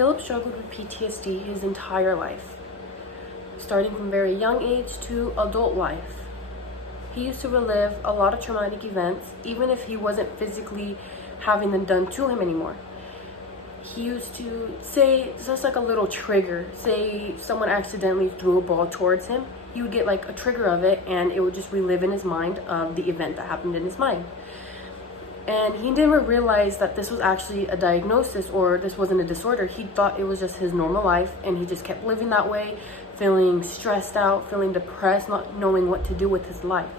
Philip struggled with PTSD his entire life, starting from very young age to adult life. He used to relive a lot of traumatic events, even if he wasn't physically having them done to him anymore. He used to say, just like a little trigger, say someone accidentally threw a ball towards him, he would get like a trigger of it and it would just relive in his mind of the event that happened in his mind. And he never realized that this was actually a diagnosis or this wasn't a disorder. He thought it was just his normal life, and he just kept living that way, feeling stressed out, feeling depressed, not knowing what to do with his life.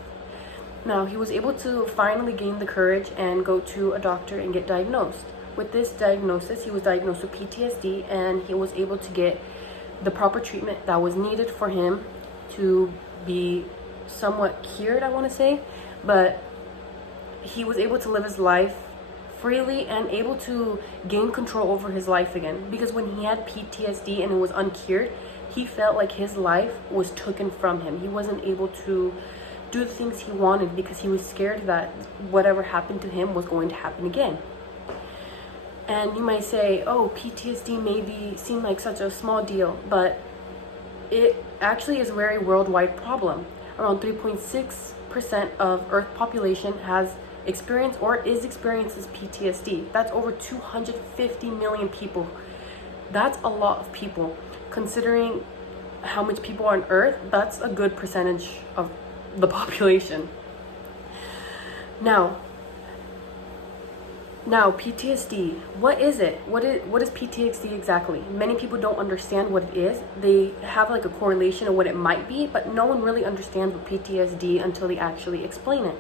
Now, he was able to finally gain the courage and go to a doctor and get diagnosed. With this diagnosis, he was diagnosed with PTSD, and he was able to get the proper treatment that was needed for him to be somewhat cured, I want to say. But he was able to live his life freely and able to gain control over his life again. Because when he had PTSD and it was uncured, he felt like his life was taken from him. He wasn't able to do the things he wanted because he was scared that whatever happened to him was going to happen again. And you might say, oh, PTSD maybe seem like such a small deal, but it actually is a very worldwide problem. Around 3.6% of Earth population has experienced or is experiencing PTSD. That's over 250 million people. That's a lot of people. Considering how much people are on Earth, that's a good percentage of the population. Now PTSD, what is it? What is PTSD exactly? Many people don't understand what it is. They have like a correlation of what it might be, but no one really understands what PTSD until they actually explain it.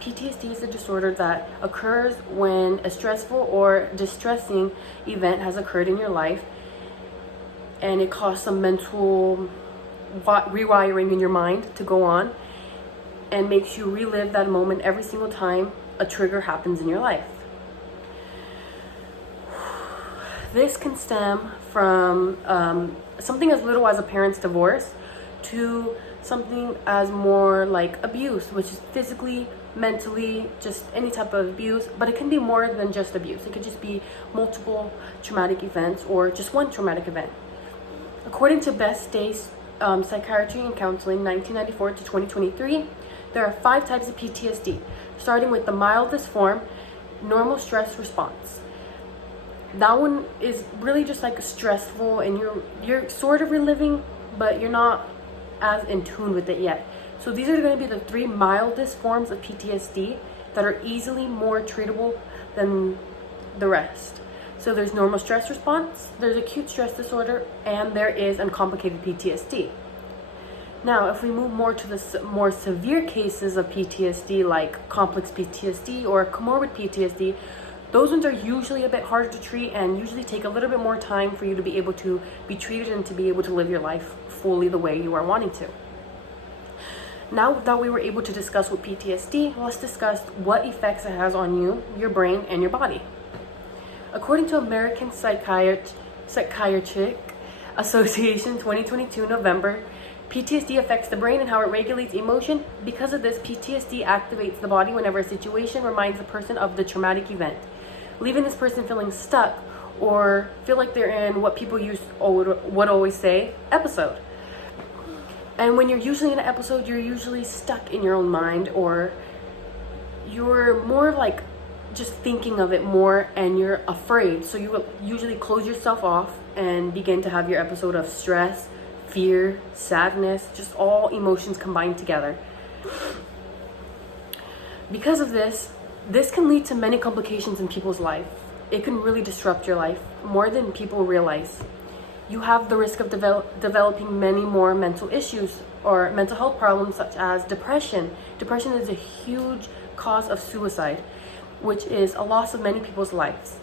PTSD is a disorder that occurs when a stressful or distressing event has occurred in your life, and it caused some mental rewiring in your mind to go on and makes you relive that moment every single time a trigger happens in your life. This can stem from something as little as a parent's divorce to something as more like abuse, which is physically, mentally, just any type of abuse. But it can be more than just abuse. It could just be multiple traumatic events or just one traumatic event. According to Best Days Psychiatry and Counseling 1994 to 2023, there are 5 types of PTSD, starting with the mildest form, normal stress response. That one is really just like stressful, and you're sort of reliving, but you're not as in tune with it yet. So these are going to be the 3 mildest forms of PTSD that are easily more treatable than the rest. So there's normal stress response, there's acute stress disorder, and there is uncomplicated PTSD. Now, if we move more to the more severe cases of PTSD, like complex PTSD or comorbid PTSD, those ones are usually a bit harder to treat and usually take a little bit more time for you to be able to be treated and to be able to live your life fully the way you are wanting to. Now that we were able to discuss what PTSD, let's discuss what effects it has on you, your brain, and your body. According to American Psychiatric Association 2022 November, PTSD affects the brain and how it regulates emotion. Because of this, PTSD activates the body whenever a situation reminds the person of the traumatic event, leaving this person feeling stuck or feel like they're in what people would always say, episode. And when you're usually in an episode, you're usually stuck in your own mind, or you're more like just thinking of it more and you're afraid. So you will usually close yourself off and begin to have your episode of stress, fear, sadness, just all emotions combined together. Because of this can lead to many complications in people's life. It can really disrupt your life more than people realize. You have the risk of developing many more mental issues or mental health problems, such as depression. Depression is a huge cause of suicide, which is a loss of many people's lives.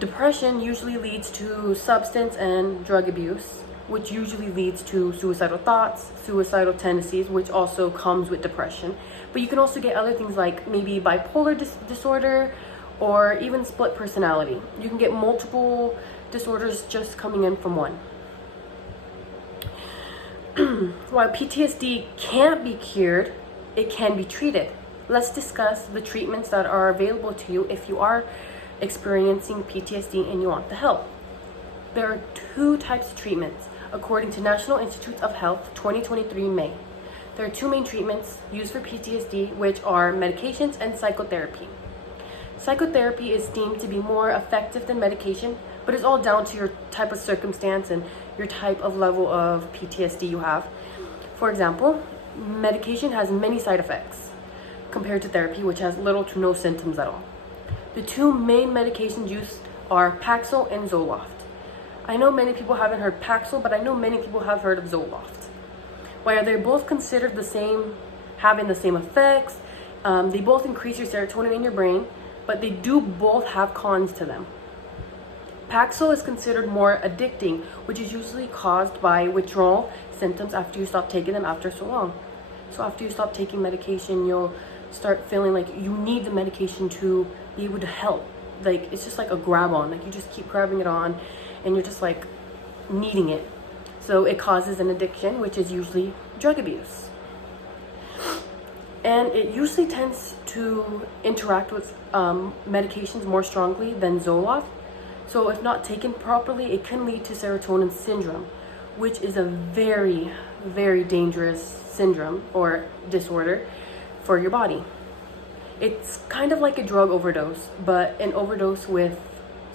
Depression usually leads to substance and drug abuse, which usually leads to suicidal thoughts, suicidal tendencies, which also comes with depression. But you can also get other things like maybe bipolar disorder or even split personality. You can get multiple disorders just coming in from one. While PTSD can't be cured, it can be treated. Let's discuss the treatments that are available to you if you are experiencing PTSD and you want the help. There are two types of treatments, according to National Institutes of Health 2023 May. There are two main treatments used for PTSD, which are medications and psychotherapy. Psychotherapy is deemed to be more effective than medication, but it's all down to your type of circumstance and your type of level of PTSD you have. For example, medication has many side effects compared to therapy, which has little to no symptoms at all. The two main medications used are Paxil and Zoloft. I know many people haven't heard Paxil, but I know many people have heard of Zoloft. While they're both considered the same, having the same effects, they both increase your serotonin in your brain, but they do both have cons to them. Paxil is considered more addicting, which is usually caused by withdrawal symptoms after you stop taking them after so long. So after you stop taking medication, you'll start feeling like you need the medication to be able to help. Like, it's just like a grab on, like you just keep grabbing it on and you're just like needing it. So it causes an addiction, which is usually drug abuse. And it usually tends to interact with medications more strongly than Zoloft. So if not taken properly, it can lead to serotonin syndrome, which is a very, very dangerous syndrome or disorder for your body. It's kind of like a drug overdose, but an overdose with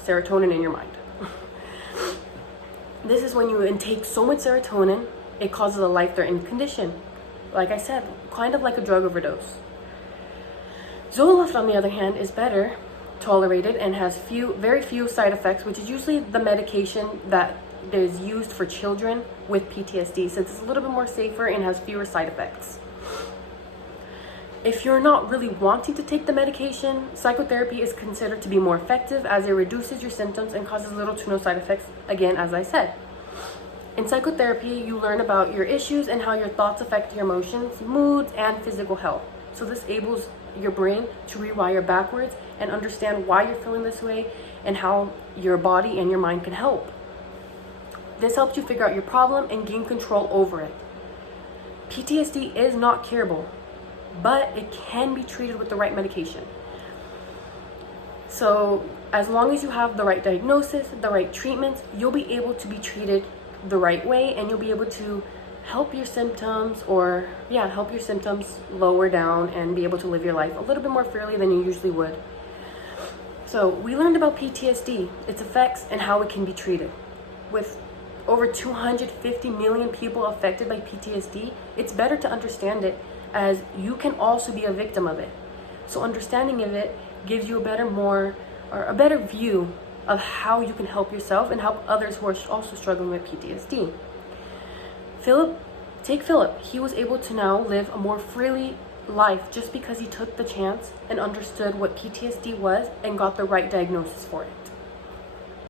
serotonin in your mind. This is when you intake so much serotonin, it causes a life-threatening condition. Like I said, kind of like a drug overdose. Zoloft, on the other hand, is better tolerated and has very few side effects, which is usually the medication that is used for children with PTSD, since it's a little bit more safer and has fewer side effects. If you're not really wanting to take the medication, psychotherapy is considered to be more effective as it reduces your symptoms and causes little to no side effects, again, as I said. In psychotherapy, you learn about your issues and how your thoughts affect your emotions, moods, and physical health. So this enables your brain to rewire backwards and understand why you're feeling this way and how your body and your mind can help. This helps you figure out your problem and gain control over it. PTSD is not curable, but it can be treated with the right medication. So as long as you have the right diagnosis, the right treatments, you'll be able to be treated the right way, and you'll be able to help your symptoms lower down and be able to live your life a little bit more freely than you usually would. So we learned about PTSD, its effects, and how it can be treated. With over 250 million people affected by PTSD, it's better to understand it, as you can also be a victim of it. So understanding of it gives you a better view of how you can help yourself and help others who are also struggling with PTSD. Take Philip. He was able to now live a more freely life just because he took the chance and understood what PTSD was and got the right diagnosis for it.